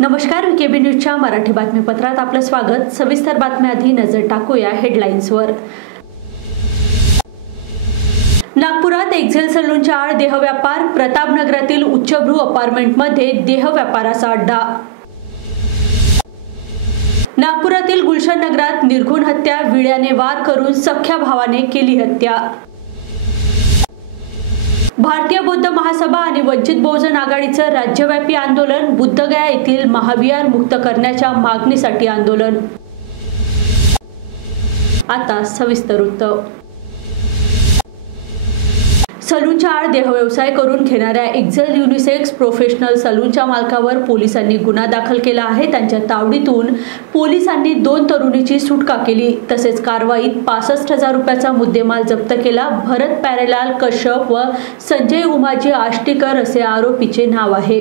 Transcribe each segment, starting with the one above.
नमस्कार, VKB न्यूजच्या मराठी बातमीपत्रात आपलं स्वागत। सविस्तर बातम्याआधी नजर टाकूया हेडलाईन्सवर। नागपुरात एक्झेल सलूनच्या आड देहव्यापार, प्रतापनगरातील उच्चभ्रू अपार्टमेंटमध्ये देहव्यापाराचा अड्डा। नागपुरातील गुलशन नगरात निर्घुण हत्या, विड्याने वार करून सख्या भावाने केली हत्या। भारतीय बौद्ध महासभा आणि वंचित बहुजन आघाडीचं राज्यव्यापी आंदोलन, बुद्धगया येथील महाविहार मुक्त करण्याच्या मागणीसाठी आंदोलन। आता सविस्तर वृत्त। सलूनच्या आड देहव्यवसाय करून घेणाऱ्या एक्झेल युनिसेक्स प्रोफेशनल सलूनच्या मालकावर पोलिसांनी गुन्हा दाखल केला आहे। त्यांच्या तावडीतून पोलिसांनी 2 तरुणीची सुटका केली। तसेच कारवाईत 65,000 रुपयाचा मुद्देमाल जप्त केला। भरत प्यारेलाल कश्यप व संजय उमाजी आष्टीकर असे आरोपीचे नाव आहे।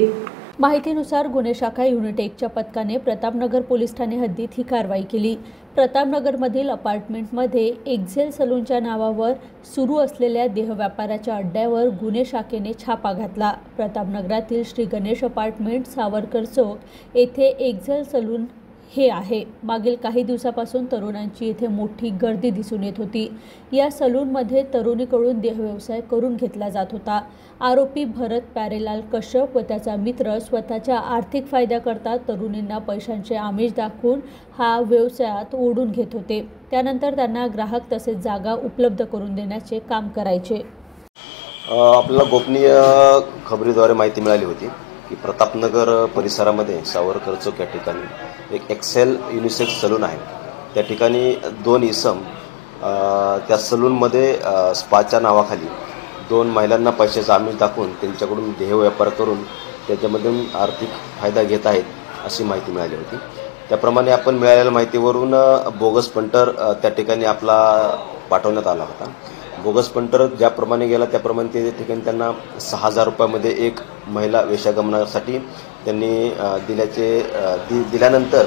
माहितीनुसार गुन्हे शाखा युनिट 1च्या पथकाने प्रतापनगर पोलीस ठाणे हद्दीत ही कारवाई केली। प्रतापनगरमधील अपार्टमेंटमध्ये एक्झेल सलूनच्या नावावर सुरू असलेल्या देहव्यापाराच्या अड्ड्यावर गुन्हे शाखेने छापा घातला। प्रतापनगरातील श्री गणेश अपार्टमेंट, सावरकर चौक येथे एक्झेल सलून हे आहे। मागील काही दिवसापासून तरुणांची येथे मोठी गर्दी दिसून येत होती। या सलूनमध्ये तरुणीकडून देहव्यवसाय करून घेतला जात होता। आरोपी भरत प्यारेलाल कश्यप व त्याचा मित्र स्वतःच्या आर्थिक फायद्याकरता तरुणींना पैशांचे आमिष दाखवून हा व्यवसायात ओढून घेत होते। त्यानंतर त्यांना ग्राहक तसेच जागा उपलब्ध करून देण्याचे काम करायचे। आपल्याला गोपनीय खबरीद्वारे माहिती मिळाली होती की प्रतापनगर परिसरामध्ये सावरकर चौक या ठिकाणी एक एक्सेल युनिसेक्स सलून आहे। त्या ठिकाणी 2 इसम त्या सलूनमध्ये स्पाच्या नावाखाली 2 महिलांना पैशाचा आमिष दाखवून त्यांच्याकडून देहव्यापार करून त्याच्यामधून आर्थिक फायदा घेत आहेत अशी माहिती मिळाली होती। त्याप्रमाणे आपण मिळालेल्या माहितीवरून बोगस पंटर त्या ठिकाणी आपला पाठवण्यात आला होता। बोगस पंटर ज्याप्रमाणे गेला त्याप्रमाणे त्या ठिकाणी त्यांना 6,000 रुपयामध्ये एक महिला वेश्यागमनासाठी त्यांनी दिल्यानंतर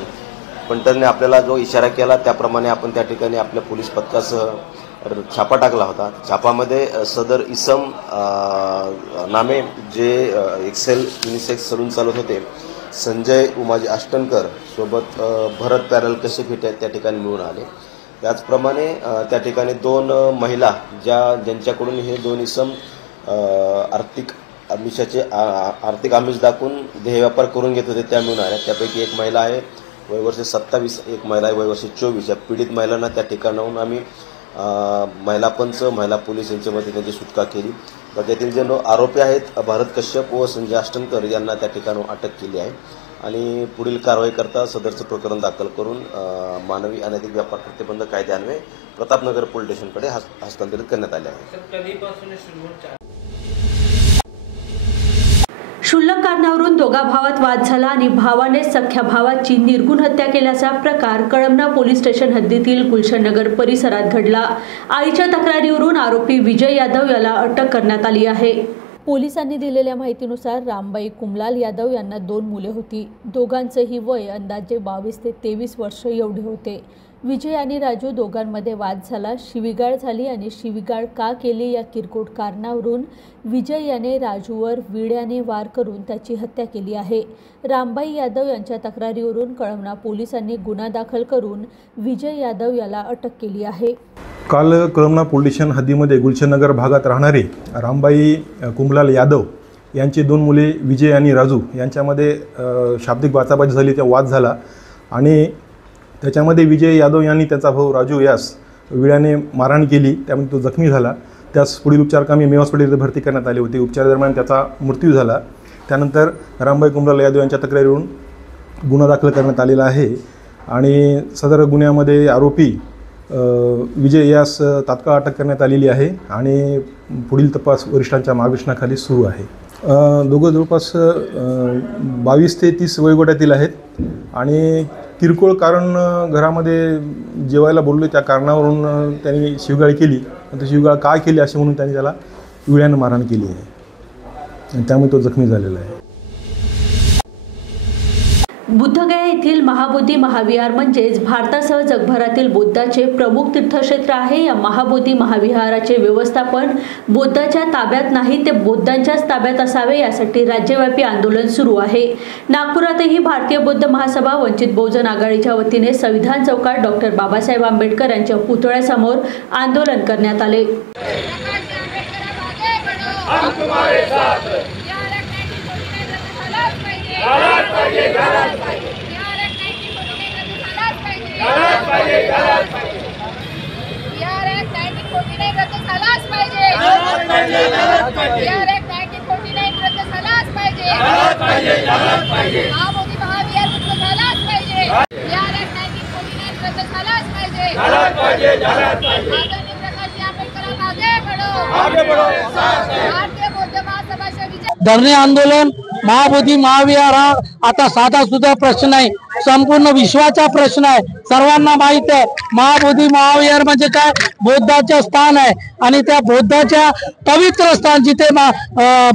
पंटरने आपल्याला जो इशारा केला त्याप्रमाणे आपण त्या ठिकाणी आपल्या पोलीस पथकासह छापा टाकला होता। छापामध्ये सदर इसम नामे जे एक्सेल युनिसेक्स सलून चालवत होते संजय उमाजी आष्टीकर सोबत भरत प्यारेलाल कश्यप त्या ठिकाणी मिळून आले। त्याचप्रमाणे त्या ठिकाणी 2 महिला ज्यांच्याकडून हे 2 इसम आर्थिक आमिष दाखवून देहव्यापार करून घेत होते त्या मिळून आल्या। त्यापैकी एक महिला आहे वयवर्ष 27, एक महिला आहे वयवर्ष 24। या पीडित महिलांना त्या ठिकाणाहून आम्ही महिला पंच, महिला पोलीस यांच्यामध्ये त्यांची सुटका केली। तर त्यातील जे आरोपी आहेत भरत कश्यप व संजय आष्टीकर यांना त्या ठिकाणी अटक केली आहे आणि पुढील कारवाई करता सदरचं प्रकरण दाखल करून मानवी अनैतिक व्यापार प्रतिबंध कायद्यान्वये प्रतापनगर पोलीस स्टेशनकडे हस्तांतरित करण्यात आले आहे। क्षुल्लक कारणावरून दोघा भावात वाद झाला आणि भावाने सख्या भावाची निर्घुण हत्या केल्याचा प्रकार कळमना पोलीस स्टेशन हद्दीतील गुलशन नगर परिसरात घडला। आईच्या तक्रारीवरून आरोपी विजय यादव याला अटक करण्यात आली आहे। पोलिसांनी दिलेल्या माहितीनुसार रामबाई कुमलाल यादव यांना 2 मुले होती। दोघांचेही वय अंदाजे 22 ते 23 वर्ष एवढे होते। विजय आणि राजू दोघांमध्ये वाद झाला, शिवीगाळ झाली आणि शिवीगाळ का केली या किरकोळ कारणावरून विजय याने राजूवर विड्याने वार करून त्याची हत्या केली आहे। रामबाई यादव यांच्या तक्रारीवरून कळमना पोलिसांनी गुन्हा दाखल करून विजय यादव याला अटक केली आहे। काल कळमना पोलीस स्टेशन हद्दीमध्ये गुलशननगर भागात राहणारे रामबाई कुमलाल यादव यांची 2 मुले विजय आणि राजू यांच्यामध्ये शाब्दिक बाचाबाची झाली, त्या वाद झाला आणि त्याच्यामध्ये विजय यादव यांनी त्याचा भाऊ राजू यास विड्याने मारहाण केली। त्यामुळे तो जखमी झाला। त्यास पुढील उपचारकामी मे हॉस्पिटलमध्ये भरती करण्यात आले होते। उपचारादरम्यान त्याचा मृत्यू झाला। त्यानंतर रामबाई कुमलाल यादव यांच्या तक्रारीवरून गुन्हा दाखल करण्यात आलेला आहे आणि सदर गुन्ह्यामध्ये आरोपी विजय यास तात्काळ अटक करण्यात आलेली आहे आणि पुढील तपास वरिष्ठांच्या मार्गदर्शनाखाली सुरू आहे। दोघं जवळपास 22 ते 30 वयोगटातील आहेत आणि किरकोळ कारण घरामध्ये जेवायला बोलले त्या कारणावरून त्यांनी शिवगाळ केली. ती शिवगाळ का केली असे म्हणून त्यांनी त्याला विळ्यानं मारहाण केली आहे आणि त्यामुळे तो जखमी झालेला आहे. बुद्धगया येथील महाबोधी महाविहार म्हणजेच भारतासह जगभरातील बौद्धाचे प्रमुख तीर्थक्षेत्र आहे. या महाबोधी महाविहाराचे व्यवस्थापन बौद्धाच्या ताब्यात नाही ते बौद्धांच्याच ताब्यात असावे यासाठी राज्यव्यापी आंदोलन सुरू आहे. नागपुरातही भारतीय बौद्ध महासभा वंचित बहुजन आघाडीच्या वतीने संविधान चौकात डॉक्टर बाबासाहेब आंबेडकर यांच्या पुतळ्यासमोर आंदोलन करण्यात आले. धरणे आंदोलन महाबोधी महाविहार हा आता साधा सुद्धा प्रश्न नाही, संपूर्ण विश्वाचा प्रश्न आहे. सर्वांना माहित आहे महाबोधी महाविहार म्हणजे काय, बौद्धाचे स्थान आहे आणि त्या बौद्धाच्या पवित्र स्थान जिथे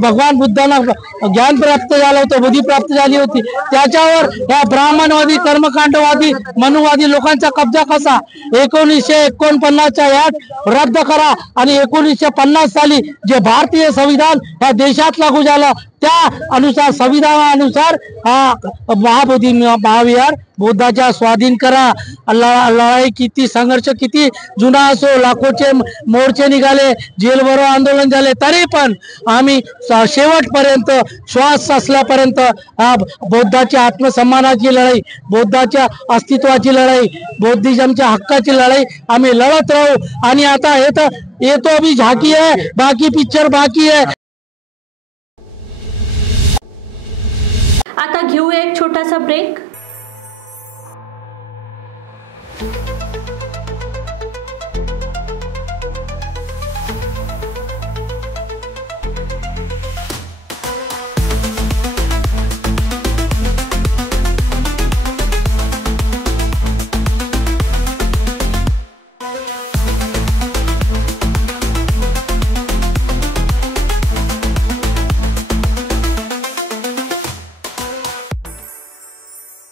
भगवान बुद्धांना ज्ञान प्राप्त झालं होतं, बुद्धी प्राप्त झाली होती, त्याच्यावर या ब्राह्मणवादी कर्मकांडवादी मनुवादी लोकांचा कब्जा कसा 1949च्या यात रद्द करा आणि 1950 साली जे भारतीय संविधान या देशात लागू झालं त्या अनुसार संविधानानुसार हा महाबोधी महाविहार बौद्धाच्या स्वाधीन करा. लढाई किती संघर्ष किती जुना असो, लाखोचे मोर्चे निघाले, जेलभरो आंदोलन झाले, तरी पण आम्ही शेवटपर्यंत श्वास असल्यापर्यंत बौद्धाच्या आत्मसन्मानाची लढाई, बौद्धाच्या अस्तित्वाची लढाई, बौद्धिझमच्या हक्काची लढाई आम्ही लढत राहू. आणि आता ये तो अभी झाकी आहे, बाकी पिक्चर बाकी आहे. आता घेऊया एक छोटासा ब्रेक.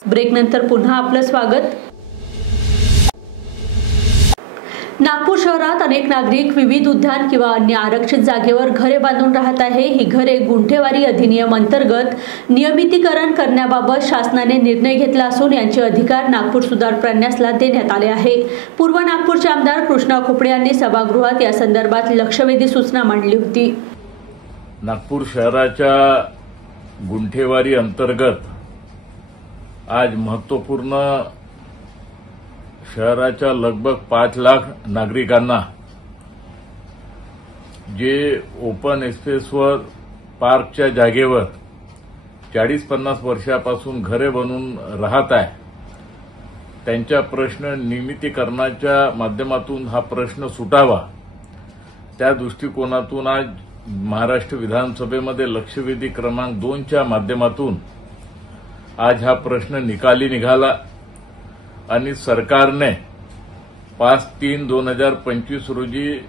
ब्रेक नंतर पुन्हा आपलं स्वागत. नागपूर शहरात अनेक नागरिक विविध उद्यान किंवा अन्य आरक्षित जागेवर घरे बांधून राहत आहे. ही घरे गुंठेवारी अधिनियम अंतर्गत नियमितीकरण करण्याबाबत शासनाने निर्णय घेतला असून यांचे अधिकार नागपूर सुधार प्रन्यासला देण्यात आले आहे. पूर्व नागपूरचे आमदार कृष्णा खोपडे यांनी सभागृहात या संदर्भात लक्षवेधी सूचना मांडली होती. नागपूर शहराच्या गुंठेवारी अंतर्गत आज महत्वपूर्ण शहराच्या लगभग 5 लाख नागरिकांना जे ओपन स्पेसवर पार्कच्या जागेवर 40-50 वर्षापासून घरे बनवून राहत आहे, त्यांच्या प्रश्न नियमितीकरणाच्या माध्यमातून हा प्रश्न सुटावा, त्या दृष्टिकोनातून आज महाराष्ट्र विधानसभेमध्ये लक्षवेधी क्रमांक 2च्या माध्यमातून आज हा प्रश्न निकाली निघाला आणि सरकारने 5/3/2025 रोजी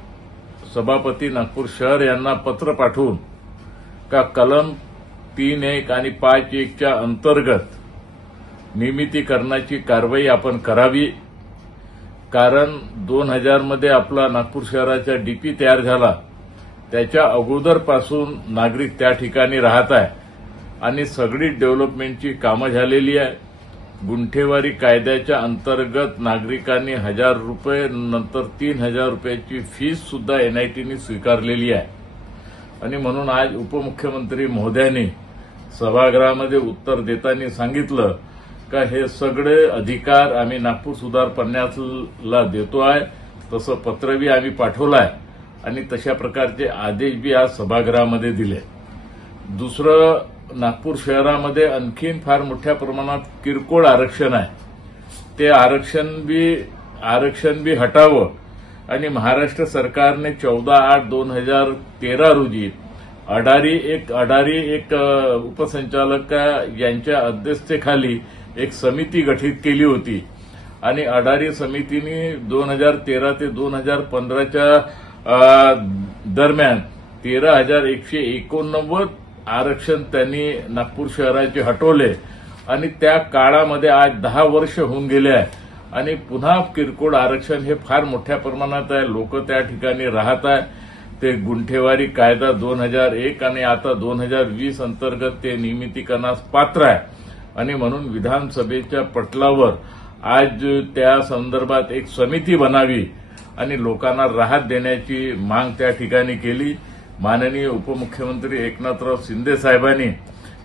सभापती नागपूर शहर यांना पत्र पाठवून का कलम 3.1 आणि 5.1च्या अंतर्गत नियमितीकरणाची कारवाई आपण करावी. कारण 2000 मध्ये आपला नागपूर शहराचा डीपी तयार झाला, त्याच्या अगोदरपासून नागरिक त्या ठिकाणी राहत आहे आणि सगळी डेव्हलपमेंटची कामं झालेली आहे. गुंठेवारी कायद्याच्या अंतर्गत नागरिकांनी 1000 रुपये नंतर 3000 रुपयाची फीस सुद्धा एनआयटीने स्वीकारलेली आहे. आणि म्हणून आज उपमुख्यमंत्री महोदयांनी सभागृहामध्ये उत्तर देताना सांगितलं का हे सगळे अधिकार आम्ही नागपूर सुधार प्रन्यासला देतो आहे, तसं पत्रही आम्ही पाठवलं आहे आणि तशा प्रकारचे आदेश बी आज सभागृहामध्ये दिले. दुसरं, नागपूर शहरामध्ये आणखीन फार मोठ्या प्रमाणात किरकोळ आरक्षण आहे, ते आरक्षण बी हटावं आणि महाराष्ट्र सरकारने 14/8/2013 रोजी अडारी एक उपसंचालक यांच्या अध्यक्षतेखाली एक समिती गठीत केली होती आणि अडारी समितीने 2013 ते 2015च्या दरम्यान 13,189 आरक्षण त्यांनी नागपूर शहराचे हटवले आणि त्या काळामध्ये आज 10 वर्ष होऊन गेले आहे आणि पुन्हा किरकोळ आरक्षण हे फार मोठ्या प्रमाणात आहे. लोक त्या ठिकाणी राहत आहे. ते गुंठेवारी कायदा 2001 आणि आता 2020 अंतर्गत ते नियमितीकरणास पात्र आहे आणि म्हणून विधानसभेच्या पटलावर आज त्या संदर्भात एक समिती बनावी आणि लोकांना राहत देण्याची माग त्या ठिकाणी केली. माननीय उपमुख्यमंत्री एकनाथराव शिंदे साहेबांनी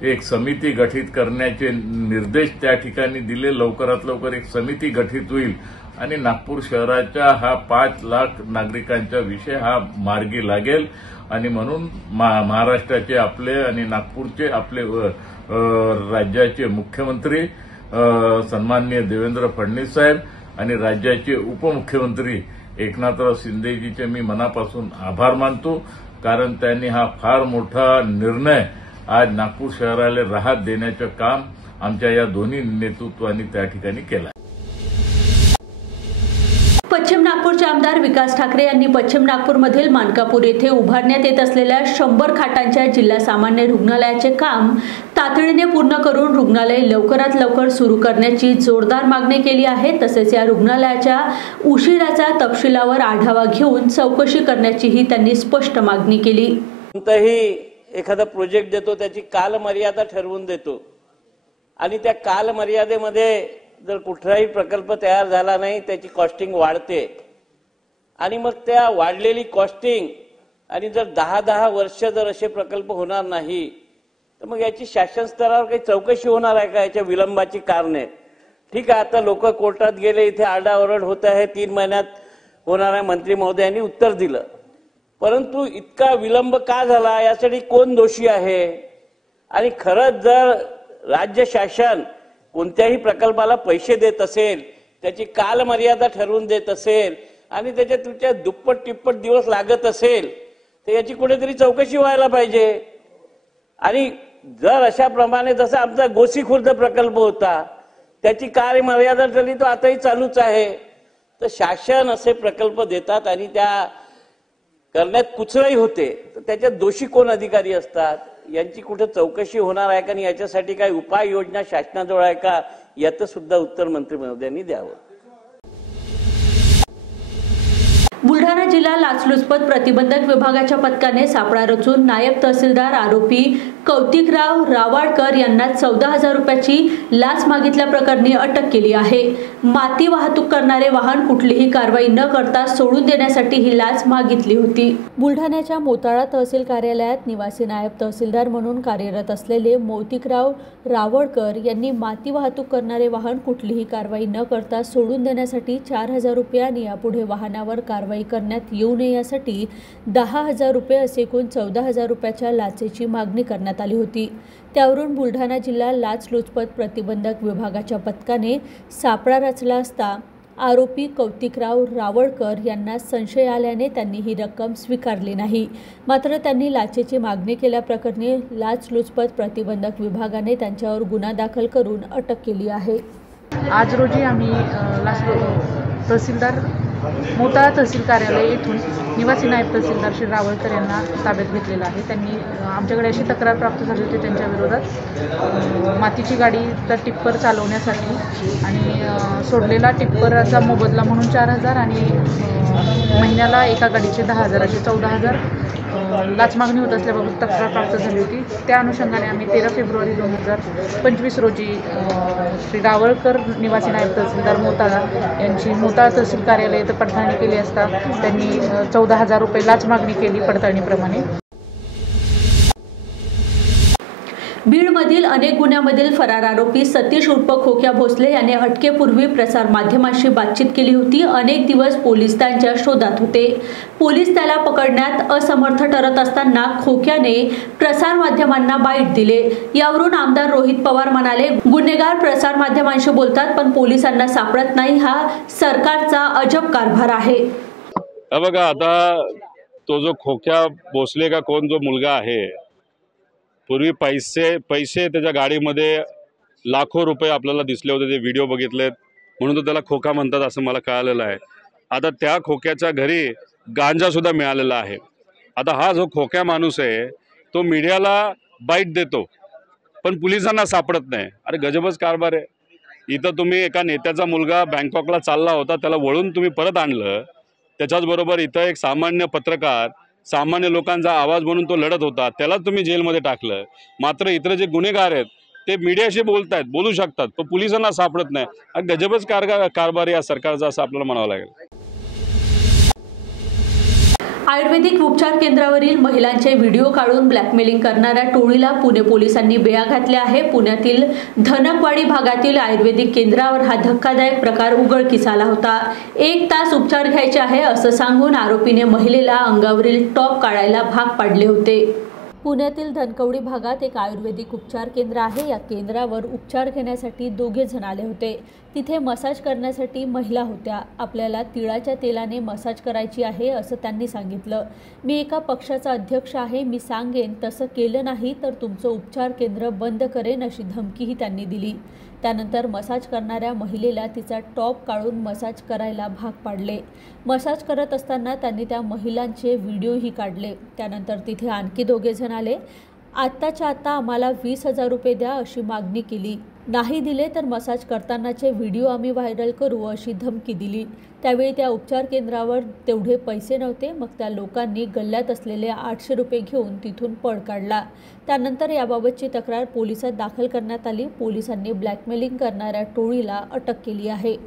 एक समिती गठीत करण्याचे निर्देश त्या ठिकाणी दिले. लवकरात लवकर एक समिती गठीत होईल आणि नागपूर शहराच्या हा 5 लाख नागरिकांचा विषय हा मार्गी लागेल आणि म्हणून महाराष्ट्राचे आपले आणि नागपूरचे आपले राज्याचे मुख्यमंत्री सन्माननीय देवेंद्र फडणवीस साहेब आणि राज्याचे उपमुख्यमंत्री एकनाथराव शिंदेजीचे मी मनापासून आभार मानतो, कारण त्यांनी हा फार मोठा निर्णय आज नागपूर शहराला राहत देण्याचं काम आमच्या या दोन्ही नेतृत्वांनी त्या ठिकाणी केलं. पश्चिम नागपूरचे आमदार विकास ठाकरे यांनी पश्चिम नागपूरमधील मानकापूर येथे उभारण्यात येत असलेल्या 100 खाटांच्या जिल्हा सामान्य रुग्णालयाचे काम तातडीने पूर्ण करून रुग्णालय लवकरात लवकर सुरू करण्याची जोरदार मागणी केली आहे. तसेच या रुग्णालयाच्या उशिराचा तपशिलावर आढावा घेऊन चौकशी करण्याचीही त्यांनी स्पष्ट मागणी केली. कोणताही एखादा प्रोजेक्ट देतो त्याची कालमर्यादा ठरवून देतो आणि त्या कालमर्यादेमध्ये जर कुठलाही प्रकल्प तयार झाला नाही त्याची कॉस्टिंग वाढते आणि मग त्या वाढलेली कॉस्टिंग आणि जर 10-10 वर्ष जर असे प्रकल्प होणार नाही तर मग याची शासन स्तरावर काही चौकशी होणार आहे का याच्या विलंबाची कारणे? ठीक आहे, आता लोक कोर्टात गेले, इथे आरडाओरड होत आहे, 3 महिन्यात होणार आहे, मंत्री महोदयांनी उत्तर दिलं. परंतु इतका विलंब का झाला यासाठी कोण दोषी आहे? आणि खरंच जर राज्य शासन कोणत्याही प्रकल्पाला पैसे देत असेल, त्याची कालमर्यादा ठरवून देत असेल आणि त्याच्यात तुमच्या दुप्पट तिप्पट दिवस लागत असेल तर याची कुठेतरी चौकशी व्हायला पाहिजे. आणि जर अशा प्रमाणे जसा आमचा गोसी खुर्द प्रकल्प होता त्याची कालमर्यादा ठरली तो आताही चालूच आहे, तर शासन असे प्रकल्प देतात आणि त्या करण्यात कुचराई होते तर त्याच्यात दोषी कोण अधिकारी असतात यांची कुठे चौकशी होणार आहे का आणि याच्यासाठी काही उपाययोजना शासनाजवळ आहे का याचं सुद्धा उत्तर मंत्री महोदयांनी द्यावं. बुलढाणा जिल्हा लाचलुचपत प्रतिबंधक विभागाच्या पथकाने सापळा रचून नायब तहसीलदार आरोपी कौतिकराव रावाडकर यांना 14,000 रुपयाची लाच मागितल्याप्रकरणी अटक केली आहे. माती वाहतूक करणारे वाहन कुठलीही कारवाई न करता सोडून देण्यासाठी ही लाच मागितली होती. बुलढाण्याच्या मोताळा तहसील कार्यालयात निवासी नायब तहसीलदार म्हणून कार्यरत असलेले कौतिकराव रावडकर यांनी माती वाहतूक करणारे वाहन कुठलीही कारवाई न करता सोडून देण्यासाठी 4,000 रुपये आणि यापुढे वाहनावर कारवाई करण्यात येऊ नये यासाठी 10,000 रुपये असे एकूण 14,000 रुपयाच्या लाचेची मागणी करण्यात आली होती. त्यावरून बुलढाणा जिल्हा लाचलुचपत प्रतिबंधक विभागाच्या पथकाने सापळा रचला असता आरोपी कौतिकराव रावडकर यांना संशय आल्याने त्यांनी ही रक्कम स्वीकारली नाही. मात्र त्यांनी लाचेची मागणी केल्याप्रकरणी लाचलुचपत प्रतिबंधक विभागाने त्यांच्यावर गुन्हा दाखल करून अटक केली आहे. आज रोजी आम्ही तहसीलदार मोताळा तहसील कार्यालय येथून निवासी नायब तहसीलदार श्री रावळकर यांना ताब्यात घेतलेला आहे. त्यांनी आमच्याकडे अशी तक्रार प्राप्त झाली होती त्यांच्या विरोधात मातीची गाडीचा टिप्पर चालवण्यासाठी आणि सोडलेला टिप्परचा मोबदला म्हणून 4,000 आणि महिन्याला एका गाडीचे 10,000 असे 14,000 लाच मागणी होत असल्याबाबत तक्रार प्राप्त झाली होती. त्या अनुषंगाने आम्ही 13 फेब्रुवारी 2025 रोजी श्री रावळकर निवासी नायब तहसीलदार मोताळा यांची मोताळा तहसील कार्यालय येथे पडताळणी केली असता त्यांनी 14,000 रुपये लाच मागणी केली पडताळणीप्रमाणे. बीडमधील अनेक गुन्ह्यामधील फरार आरोपी सतीश उर्फ खोक्या भोसले याने अटकेपूर्वी प्रसारमाध्यमांशी बातचीत केली होती. अनेक दिवस पोलीस त्यांच्या शोधात होते. पोलीस त्याला पकडण्यात असमर्थ ठरत असताना खोक्याने प्रसारमाध्यमांना बाईट दिले. यावरून आमदार रोहित पवार म्हणाले, गुन्हेगार प्रसारमाध्यमांशी बोलतात पण पोलिसांना सापडत नाही. हा सरकारचा अजब कारभार आहे. बघा, आता तो जो खोक्या भोसले का कोण जो मुलगा आहे, पूर्वी पैसे त्याच्या गाडीमध्ये लाखो रुपये आपल्याला दिसले होते, ते व्हिडिओ बघितलेत म्हणून तो त्याला खोका म्हणतात असं मला कळालेलं आहे. आता त्या खोक्याच्या घरी गांजासुद्धा मिळालेला आहे. आता हा जो खोक्या माणूस आहे तो मीडियाला बाईट देतो पण पोलिसांना सापडत नाही. अरे गजबच कारभार आहे. इथं तुम्ही एका नेत्याचा मुलगा बँकॉकला चालला होता, त्याला वळून तुम्ही परत आणलं. त्याच्याचबरोबर इथं एक सामान्य पत्रकार, सामान्य लोकांचा आवाज म्हणून तो लढत होता, त्याला तुम्ही जेलमध्ये टाकलं. मात्र इतर जे गुन्हेगार आहेत ते मीडियाशी बोलतायत, बोलू शकतात, पण पोलिसांना सापडत नाही. गजबच कारभार या सरकारचा असं आपल्याला म्हणावं लागेल. आयुर्वेदिक उपचार केंद्रावरील महिलांचे व्हिडिओ काढून ब्लॅकमेलिंग करणाऱ्या टोळीला पुणे पोलिसांनी बेड्या घातल्या आहे. पुण्यातील धनकवाडी भागातील आयुर्वेदिक केंद्रावर हा धक्कादायक प्रकार उघडकीस आला होता. 1 तास उपचार घ्यायचे आहे असं सांगून आरोपीने महिलेला अंगावरील टॉप काढायला भाग पाडले होते. पुण्यातील धनकवडी भागात एक आयुर्वेदिक उपचार केंद्र आहे. या केंद्रावर उपचार घेण्यासाठी 2 जण आले होते. तिथे मसाज करण्यासाठी महिला होत्या. आपल्याला तिळाच्या तेलाने मसाज करायची आहे असं त्यांनी सांगितलं. मी एका पक्षाचा अध्यक्ष आहे, मी सांगेन तसं केलं नाही तर तुमचं उपचार केंद्र बंद करेन अशी धमकीही त्यांनी दिली. त्यानंतर मसाज करणाऱ्या महिलेला तिचा टॉप काढून मसाज करायला भाग पाडले. मसाज करत असताना त्यांनी त्या महिलांचे व्हिडिओही काढले. त्यानंतर तिथे आणखी 2 जण आले. आत्ताच्या आत्ता आम्हाला 20,000 रुपये द्या अशी मागणी केली. नाही दिले तर मसाज करतानाचे व्हिडिओ आम्ही व्हायरल करू अशी धमकी दिली. त्यावेळी त्या उपचार केंद्रावर तेवढे पैसे नव्हते. मग त्या लोकांनी गल्ल्यात असलेले 800 रुपये घेऊन तिथून पळ काढला. त्यानंतर याबाबतची तक्रार पोलिसात दाखल करण्यात आली. पोलिसांनी ब्लॅकमेलिंग करणाऱ्या टोळीला अटक केली आहे.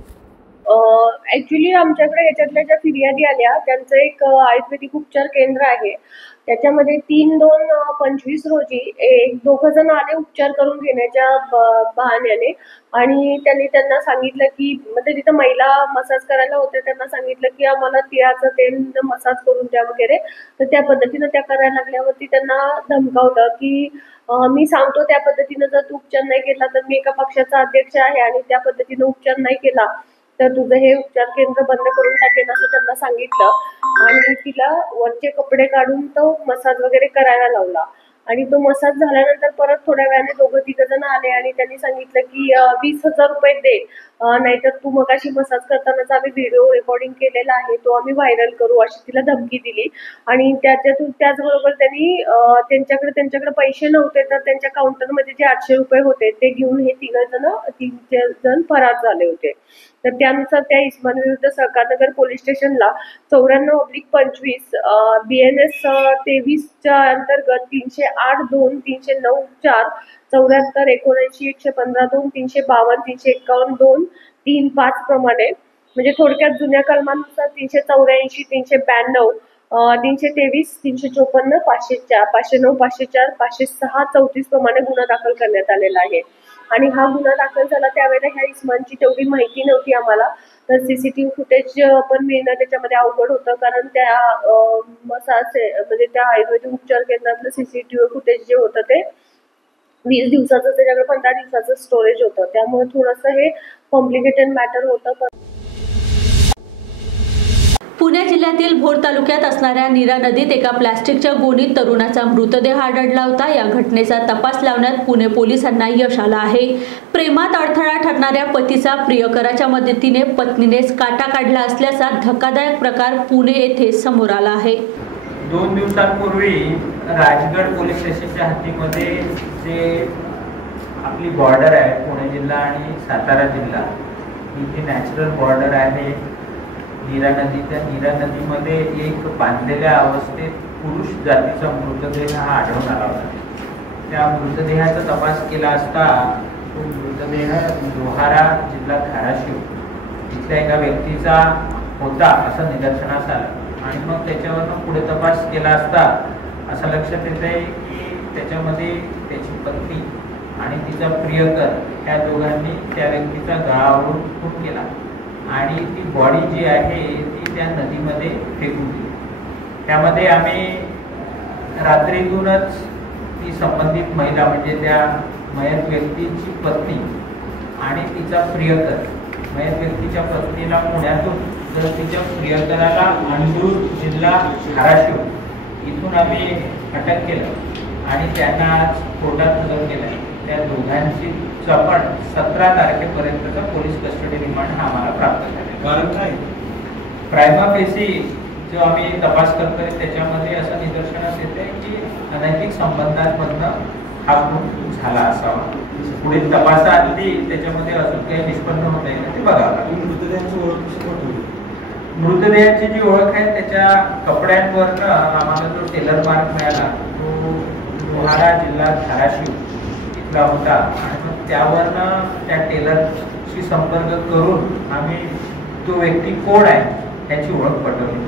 ॲक्च्युली आमच्याकडे याच्यातल्या ज्या फिर्यादी आल्या त्यांचं एक आयुर्वेदिक उपचार केंद्र आहे. त्याच्यामध्ये 3/2/25 रोजी 2 जण आले उपचार करून घेण्याच्या बहाण्याने आणि त्यांना सांगितलं की म्हणजे तिथं महिला मसाज करायला होत्या, त्यांना सांगितलं की आम्हाला तिळाचं तेल मसाज करून द्या वगैरे. तर त्या पद्धतीनं त्या करायला लागल्यावरती त्यांना धमकावलं की मी सांगतो त्या पद्धतीनं जर तू उपचार नाही केला तर मी एका पक्षाचा अध्यक्ष आहे आणि त्या पद्धतीनं उपचार नाही केला तर तुझं हे उपचार केंद्र बंद करून टाकेन असं त्यांना सांगितलं. आणि तिला वरचे कपडे काढून तो मसाज वगैरे करायला लावला. आणि तो मसाज झाल्यानंतर परत थोड्या वेळाने 2-3 जण आले आणि त्यांनी सांगितलं की 20,000 रुपये दे, नाहीतर तू मगाशी मसाज करतानाचा आम्ही व्हिडिओ रेकॉर्डिंग केलेला आहे तो आम्ही व्हायरल करू अशी तिला धमकी दिली. आणि त्याचबरोबर त्यांनी त्यांच्याकडे पैसे नव्हते तर त्यांच्या काउंटरमध्ये जे 800 रुपये होते ते घेऊन हे 3 जण फरार झाले होते. तर त्यानुसार त्या इस्मानविरुद्ध सहकारनगर पोलीस स्टेशनला 94/25 BNS 23च्या अंतर्गत 308-2-309-4 74-119-115-2-352-351-2-3-5 प्रमाणे म्हणजे थोडक्यात जुन्या कलमानुसार 384, 392, 323, 354, 504, 509, 504, 506, 34 प्रमाणे गुन्हा दाखल करण्यात आलेला आहे. आणि हा गुन्हा दाखल झाला त्यावेळेला ह्या इस्मानची तेवढी माहिती नव्हती आम्हाला. तर CCTV फुटेज पण मिळणं त्याच्यामध्ये अवघड होतं कारण त्या म्हणजे त्या आयुर्वेदिक उपचार केंद्रातलं CCTV फुटेज जे होतं ते 20 दिवसाचं, त्याच्याकडे 15 दिवसाचं स्टोरेज होतं. त्यामुळे थोडंसं हे कॉम्प्लिकेटेड मॅटर होतं. पुणे जिल्ह्यातील भोर तालुक्यात असणाऱ्या नीरा नदीत एका प्लॅस्टिकच्या गोणीत तरुणाचा मृतदेह आढळला होता. या घटनेचा तपास लावण्यात पुणे पोलिसांना यश आलं आहे. प्रेमात अडथळा ठरणाऱ्या पतीचा प्रियकराच्या मदतीने पत्नीनेच काटा काढला असल्याचा धक्कादायक प्रकार पुणे येथे समोर आला आहे. 2 दिवसांपूर्वी राजगड पोलीस स्टेशनच्या हद्दीमध्ये जे आपली बॉर्डर आहे पुणे जिल्हा आणि सातारा जिल्हा ही जी नॅचरल बॉर्डर आहे नीरा नदी, त्या नीरा नदीमध्ये एक बांधलेल्या अवस्थेत पुरुष जातीचा मृतदेह हा आढळून आला होता. त्या मृतदेहाचा तपास केला असता तो मृतदेह लोहारा जिल्हा धाराशिव इथल्या एका व्यक्तीचा होता असं निदर्शनास आलं. आणि मग त्याच्यावरनं पुढे तपास केला असता असं लक्षात येत आहे की त्याच्यामध्ये त्याची पत्नी आणि तिचा प्रियकर त्या दोघांनी त्या व्यक्तीचा गळावरून खून केला आणि ती बॉडी जी आहे ती त्या नदीमध्ये फेकून दिली. त्यामध्ये आम्ही रात्रीतूनच ती संबंधित महिला म्हणजे त्या मयत व्यक्तीची पत्नी आणि तिचा प्रियकर, मयत व्यक्तीच्या पत्नीला पुण्यातून तर तिच्या प्रियकराला अंडूर जिल्हा धाराशिव इथून आम्ही अटक केलं आणि त्यांना आज कोर्टात हजर केलं. त्या दोघांची आपण 17 तारखेपर्यंतचा पोलीस कस्टडी रिमांड हा आम्हाला प्राप्त झाला. कारण काय? प्रायमा फेसी जो आम्ही तपास करतोय त्याच्यामध्ये असं निदर्शनास येते की अनैतिक संबंधांमधनं हा खून झाला असावा. पुढील तपासाआधी त्याच्यामध्ये अजून काही निष्पन्न होत आहे ते बघावं. मृतदेहाची ओळख कशी होती? मृतदेहाची जी ओळख आहे त्याच्या कपड्यांवरनं आम्हाला जो टेलर मार्क मिळाला तो लोहारा जिल्हा धाराशिव इथला होता आणि मग त्यावरनं त्या टेलरशी संपर्क करून आम्ही तो व्यक्ती कोण आहे त्याची ओळख पटवली.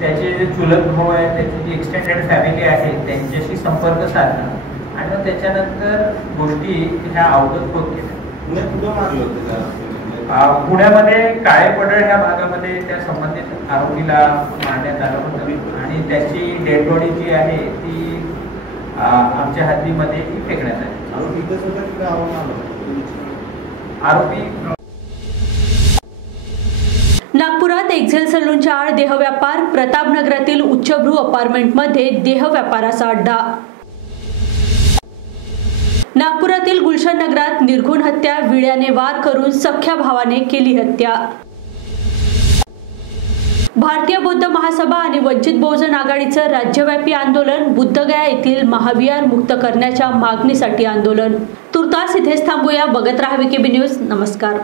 त्याचे जे चुलत भाऊ आहे त्याची जी एक्सटेंडेड फॅमिली आहे त्यांच्याशी संपर्क साधला आणि मग त्याच्यानंतर गोष्टी ह्या अवगत होत गेल्या. कुठं मारलं होतं? पुण्यामध्ये काळे पडळ ह्या भागामध्ये त्या संबंधित आरोपीला मारण्यात आलं होतं आणि त्याची डेड बॉडी जी आहे ती आमच्या हद्दीमध्ये फेकण्यात आली. आरोपी नागपुरात एक्झेल सलूनच्या आड देहव्यापार. प्रतापनगरातील उच्चभ्रू अपार्टमेंटमध्ये देहव्यापाराचा अड्डा. नागपुरातील गुलशन नगरात निर्घुण हत्या. विड्याने वार करून सख्या भावाने केली हत्या. भारतीय बौद्ध महासभा आणि वंचित बहुजन आघाडीचं राज्यव्यापी आंदोलन. बुद्धगया येथील महाविहार मुक्त करण्याच्या मागणीसाठी आंदोलन. तुर्तास इथेच थांबूया. बघत राहा VKB न्यूज. नमस्कार.